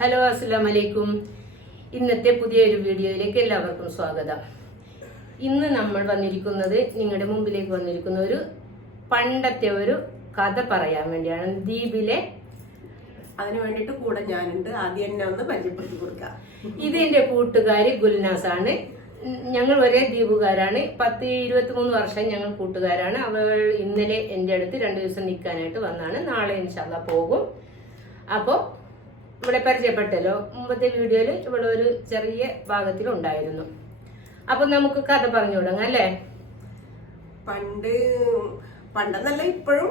Hello അസ്സലാമലൈക്കും. ഇന്നത്തെ പുതിയൊരു വീഡിയോയിലേക്ക് എല്ലാവർക്കും സ്വാഗതം. ഇന്ന് നമ്മൾ വന്നിരിക്കുന്നത് നിങ്ങളുടെ മുമ്പിലേക്ക് വന്നിരിക്കുന്ന ഒരു പണ്ടത്തെ ഒരു കഥ പറയാൻ വേണ്ടിയാണ്. ദ്വീപിലെ അതിനു വേണ്ടിട്ട് കൂടെ ഞാനുണ്ട്. ആദ്യം എന്നെ ഒന്ന് പരിചയപ്പെടുത്തി കൊടുക്കാം. ഇതെന്റെ കൂട്ടുകാരി ഗുൽനാസ് ആണ്. ഞങ്ങൾ ഒരേ ദ്വീപുകാരാണ്. 10-23 വർഷം ഞങ്ങൾ കൂട്ടുകാരാണ്. അവൾ ഇന്നലെ എന്റെ അടുത്ത് 2 ദിവസം നിൽക്കാനായിട്ട് വന്നാണ്. നാളെ ഇൻഷാല്ലാ പോകും. അപ്പോ ഇവിടെ പരിചയപ്പെട്ടല്ലോ. മുമ്പത്തെ വീഡിയോയിൽ ഇവിടെ ഒരു ചെറിയ ഭാഗത്തിലുണ്ടായിരുന്നു. അപ്പൊ നമുക്ക് കഥ പറഞ്ഞു തുടങ്ങാം അല്ലേ? പണ്ടെന്നല്ല ഇപ്പോഴും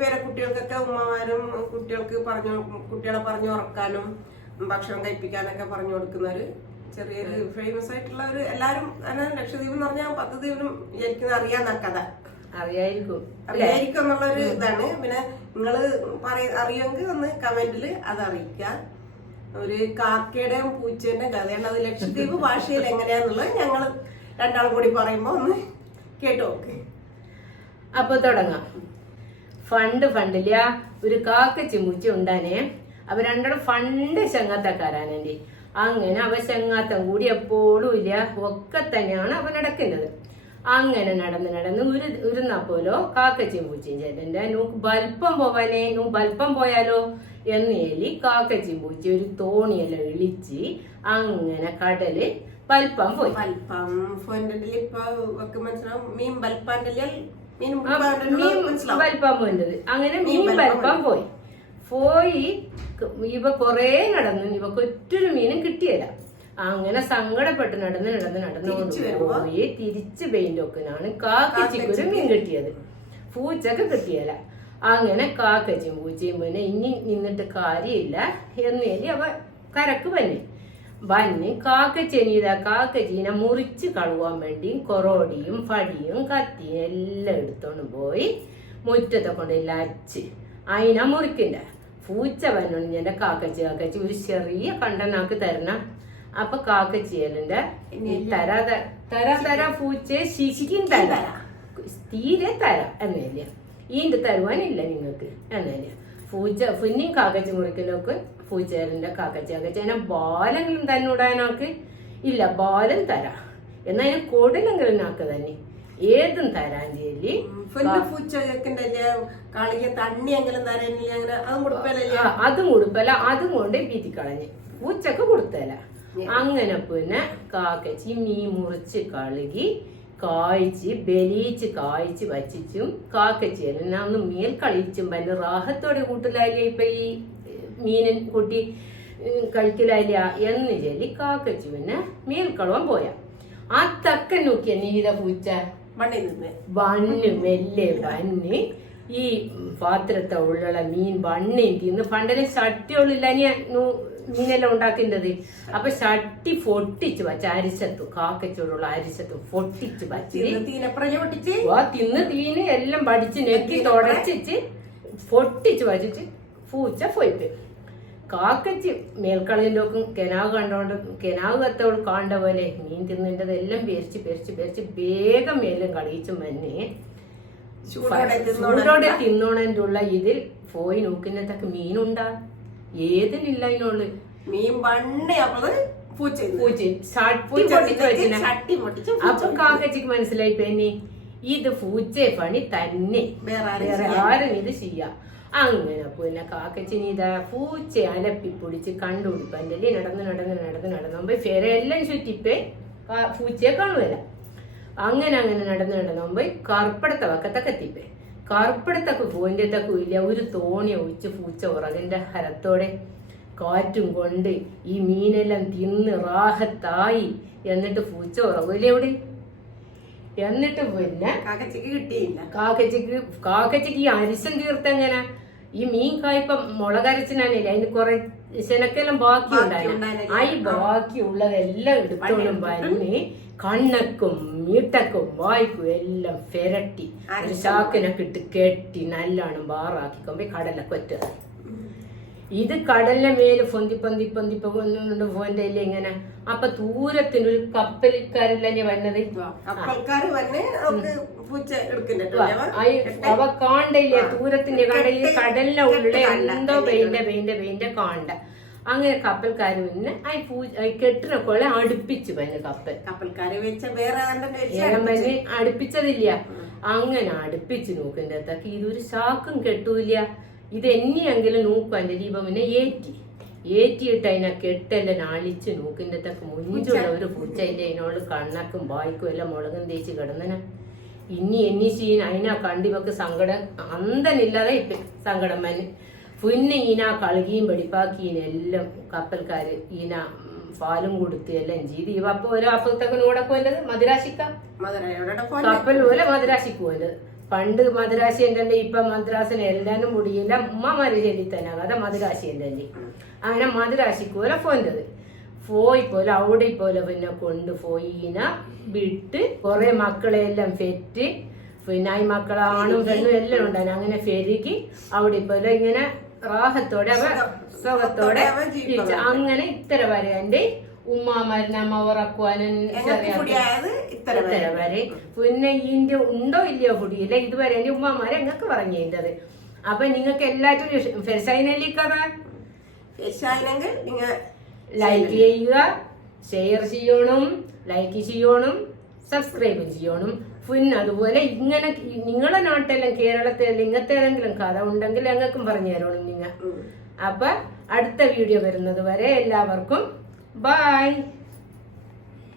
പേരക്കുട്ടികൾക്കൊക്കെ ഉമ്മമാരും കുട്ടികളെ പറഞ്ഞു ഉറക്കാനും ഭക്ഷണം കഴിപ്പിക്കാനൊക്കെ പറഞ്ഞു കൊടുക്കുന്ന ഒരു ചെറിയൊരു ഫേമസ് ആയിട്ടുള്ള ഒരു എല്ലാരും ലക്ഷദ്വീപ് എന്ന് പറഞ്ഞാൽ 10 ദ്വീപിലും വിചാരിക്കുന്ന അറിയാന്ന കഥ അറിയായിരിക്കും എന്നുള്ളൊരു ഇതാണ്. പിന്നെ നിങ്ങള് അറിയുമെങ്കിൽ ഒന്ന് കമന്റില് അത് അറിയിക്കുക. ഒരു കാക്കയുടെയും പൂച്ചേന്റെയും കഥയാണ്. അത് ലക്ഷദ്വീപ് ഭാഷയിൽ എങ്ങനെയാന്നുള്ളത് ഞങ്ങൾ രണ്ടാളും കൂടി പറയുമ്പോ ഒന്ന് കേട്ടു നോക്ക്. അപ്പൊ തുടങ്ങാം. ഫണ്ടില്ല ഒരു കാക്കച്ചി പൂച്ച ഉണ്ടാനേ. അവ രണ്ടാളും ഫണ്ട് ചെങ്ങാത്തക്കാരാനെ. അങ്ങനെ അവ ചെങ്ങാത്തം കൂടി എപ്പോഴും ഇല്ല, ഒക്കെ തന്നെയാണ് അവൻ നടക്കുന്നത്. അങ്ങനെ നടന്ന് ഉരുന്നപ്പോലോ കാക്കച്ചിയും പൂച്ചയും ചേട്ടന്റെ നൂക്ക് ബൽപ്പം പോവാനേ, ബൽപ്പം പോയാലോ എന്ന് എലി കാക്കച്ചിയും പൂച്ച ഒരു തോണിയെല്ലാം ഇളിച്ച് അങ്ങനെ കടല് ബൽപ്പം പോയി. ബൽപ്പം പോയത് അങ്ങനെ മീൻ ബൽപ്പം പോയി ഇവ കൊറേ നടന്നു. ഇവക്ക് ഒറ്റൊരു മീനും കിട്ടിയല്ല. അങ്ങനെ സങ്കടപ്പെട്ട് നടന്ന് പോയി തിരിച്ച് പെയിന്റൊക്കിനാണ് കാക്കച്ചിക്കൊരു മീൻ കിട്ടിയത്. പൂച്ചക്ക് കിട്ടിയല്ല. അങ്ങനെ കാക്കച്ചിയും പൂച്ചയും പിന്നെ ഇനി നിന്നിട്ട് കാര്യമില്ല എന്ന് എലി അവ കരക്ക് വന്നി കാക്കച്ചീനെ മുറിച്ച് കളുവാൻ വേണ്ടി കൊറോടിയും ഫടിയും കത്തിയും എല്ലാം എടുത്തോണ്ട് പോയി മുറ്റത്തെ കൊണ്ടെല്ലാം അച്ച് അതിനാ മുറിക്കണ്ട. പൂച്ച വന്നോണ്ട് എന്റെ കാക്കച്ചി ഒരു ചെറിയ കണ്ടനാക്ക് തരണം. അപ്പൊ കാക്കച്ചിയലിന്റെ തരാ പൂച്ചയെ ശിശിക്കും തീരെ തരാം എന്നല്ല, ഈന്റെ തരുവാനില്ല നിങ്ങൾക്ക് എന്നല്ല. പൂച്ച പിന്നെയും കാക്കച്ചി മുറിക്കലൊക്കെ പൂച്ചേലിന്റെ കാക്കച്ചി ബാലെങ്കിലും തന്നൂടാനോക്ക് ഇല്ല, ബാലം തരാം എന്നാ അതിന് കൊടുലെങ്കിലും നാക്ക് തന്നെ ഏതും തരാൻ ചൊല്ലി അതും കൊടുപ്പല്ല. അതും കൊണ്ട് വീതി കളഞ്ഞ് പൂച്ചക്ക് കൊടുത്തല്ല. അങ്ങനെ പിന്നെ കാക്കച്ചി മീൻ മുറിച്ച് കഴുകി കായ്ച്ച് ബലിയിച്ച് കായ്ച്ച് വച്ചിച്ചും കാക്കച്ചിയെല്ലാം ഒന്ന് മേൽ കളിച്ചും പല റാഹത്തോടെ കൂട്ടലായില്ലേ ഇപ്പൊ ഈ മീനിൻ കൂട്ടി കഴിക്കലായില്ല എന്ന് ചൊല്ലി കാക്കച്ചി പിന്നെ മേൽക്കളവാൻ പോയാ. ആ തക്കൻ നോക്കിയ നീല പൂച്ച വന്ന് ഈ പാത്രത്തെ ഉള്ള മീൻ വണ്ണയും തിന്ന് പണ്ടനെ ചട്ടിയുള്ള മീനെല്ലാം ഉണ്ടാക്കേണ്ടത്. അപ്പൊ ചട്ടി പൊട്ടിച്ച് വച്ച് അരിശത്തു കാക്കച്ചോടുള്ള അരിശത്തു പൊട്ടിച്ച് വച്ച് തിന്ന് എല്ലാം പഠിച്ച് നെറ്റി തുടച്ചിച്ച് പൊട്ടിച്ച് വച്ചിട്ട് പൂച്ച പോയിട്ട് കാക്കച്ചി മേൽക്കളയിൻ്റെ ഒക്കെ കെനാവ് കത്തോട് കാണ്ട പോലെ മീൻ തിന്നേണ്ടതെല്ലാം പെരിച്ച് വേഗം മേലും കളിയിച്ചും തന്നെ ചൂടോടെ തിന്നോണൻ്റെ ഉള്ള ഇതിൽ പോയി നോക്കുന്നതൊക്കെ മീനുണ്ടാ ഏതിനില്ല അതിനുള്ളു മീൻ അപ്പൊ കാക്കച്ചിക്ക് മനസ്സിലായി പിന്നെ ഇത് പൂച്ചയെ പണി തന്നെ, വേറെ ആരും ഇത് ചെയ്യാം. അങ്ങനെ പിന്നെ കാക്കച്ചിനിതാ പൂച്ച അലപ്പി പൊടിച്ച് കണ്ടുപിടിപ്പല്ലേ നടന്നുമ്പോ ഫെരെല്ലാം ചുറ്റിപ്പേ പൂച്ചയെ കാണുവല്ല. അങ്ങനെ നടന്നുമ്പോ കറുപ്പടത്തെ വക്കത്തൊക്കെ എത്തിപ്പേ. കറുപ്പടത്തൊക്കെ പോയിന്റത്തൊക്കെ ഇല്ല, ഒരു തോണി ഒഴിച്ച് പൂച്ച ഉറകിന്റെ ഹരത്തോടെ കാറ്റും കൊണ്ട് ഈ മീനെല്ലാം തിന്ന് റാഹത്തായി. എന്നിട്ട് പൂച്ച ഉറവില്ല എവിടെ. എന്നിട്ട് പിന്നെ കാക്കച്ചിക്ക് കിട്ടിയില്ല. കാക്കച്ചിക്ക് ഈ അരിശം തീർത്തെങ്ങനെ ഈ മീൻ കായ്പം മുളകരച്ചിനാണില്ല, അതിന് കുറെ ശനക്കെല്ലാം ബാക്കി ഉണ്ടായിരുന്നു. ആ ഈ ബാക്കിയുള്ളതെല്ലാം എടുത്തോളും പറഞ്ഞ് കണ്ണക്കും മീട്ടക്കും വായിക്കും എല്ലാം പെരട്ടി ഒരു ചാക്കിനൊക്കെ ഇട്ട് കെട്ടി നല്ലോണം ബാറാക്കിക്കൊമ്പോ കടലൊക്കെ ഒറ്റ. ഇത് കടലിന്റെ മേല് പൊന്തിപ്പൊന്നുകൊണ്ട് പോന്റെ ഇങ്ങനെ. അപ്പൊ ദൂരത്തിനൊരു കപ്പലിക്കാരല്ലേ വന്നത്. അവ കാണ്ടയില്ലേ ദൂരത്തിന്റെ കടലിൽ കടലിന്റെ ഉള്ളിലെ എന്തോ പെയിന്റെ കാണ്ട. അങ്ങനെ കപ്പൽക്കാര് പിന്നെ കെട്ടിന കൊള്ള അടുപ്പിച്ചു പന്നെ കപ്പൽക്കാര് വെച്ച വേറെ പന്നെ അടുപ്പിച്ചതില്ല. അങ്ങനെ അടുപ്പിച്ച് നോക്കിന്റെ ഇതൊരു ശാക്കും കെട്ടൂല. ഇത് എന്നെയെങ്കിലും നോക്കുവാന്റെ ദീപം പിന്നെ ഏറ്റിയിട്ട് അതിനെ കെട്ടെല്ലാം അളിച്ച് നോക്കിന്റെ മുഞ്ചുള്ള ഒരു പൂച്ചയിന്റെ അതിനോട് കണ്ണക്കും വായിക്കും എല്ലാം മുളകും തേച്ച് കിടന്നന. ഇനി ചെയ്യൻ അതിനാ കണ്ടിവക്ക് സങ്കടം അന്തനില്ലാതെ ഇപ്പൊ സങ്കടം തന്നെ. പിന്നെ ഈന കളുകിയും വെടിപ്പാക്കിയും എല്ലാം കപ്പൽക്കാര് ഈന പാലും കൊടുത്ത് എല്ലാം ചെയ്ത് ഇവ അപ്പൊ ഓരോ അപ്പത്തൊക്കെ നോടക്കുവല്ലത് മദ്രാശിക്ക കപ്പൽ പോലെ മദ്രാശിക്ക് പോയത്. പണ്ട് മദ്രാശി എന്റെ ഇപ്പൊ മദ്രാസിന് എല്ലാനും മുടിയില്ല ഉമ്മമാര് ചൊല്ലി തന്നെ കഥ മദ്രാശി എന്റെ അങ്ങനെ മദ്രാശിക്ക് പോലെ പോയത്. പോയി പോലെ അവിടെ പോലെ പിന്നെ കൊണ്ടുപോയി ഈന വിട്ട് കൊറേ മക്കളെ എല്ലാം പെറ്റ് പിന്നെ ഈ മക്കളെ ആണും പെണ്ണും എല്ലാം ഉണ്ടായിരുന്നു. അങ്ങനെ പെരുകി അവിടെ പോലെ ഇങ്ങനെ റാഹത്തോടെ സുഖത്തോടെ അങ്ങനെ ഇത്ര വരെ എന്റെ ഉമ്മാമാരിന് അമ്മ ഉറക്കുവാനും ഇത്ര വരെ. പിന്നെ ഇതിന്റെ ഉണ്ടോ ഇല്ലയോ പൊടിയില്ല ഇതുവരെ എന്റെ ഉമ്മാമാരെ ഞങ്ങൾക്ക് പറഞ്ഞത്. അപ്പൊ നിങ്ങൾക്ക് എല്ലാറ്റും ലൈക്ക് ചെയ്യുക, ഷെയർ ചെയ്യണം, ലൈക്ക് ചെയ്യണം, സബ്സ്ക്രൈബ് ചെയ്യണം. പിന്നെ അതുപോലെ ഇങ്ങനെ നിങ്ങളുടെ നാട്ടിലെല്ലാം കേരളത്തിലെല്ലാം ഇങ്ങനത്തെ ഏതെങ്കിലും കഥ ഉണ്ടെങ്കിൽ ഞങ്ങൾക്കും പറഞ്ഞു തരണം നിങ്ങൾ. അപ്പൊ അടുത്ത വീഡിയോ വരുന്നത് വരെ എല്ലാവർക്കും ബൈ.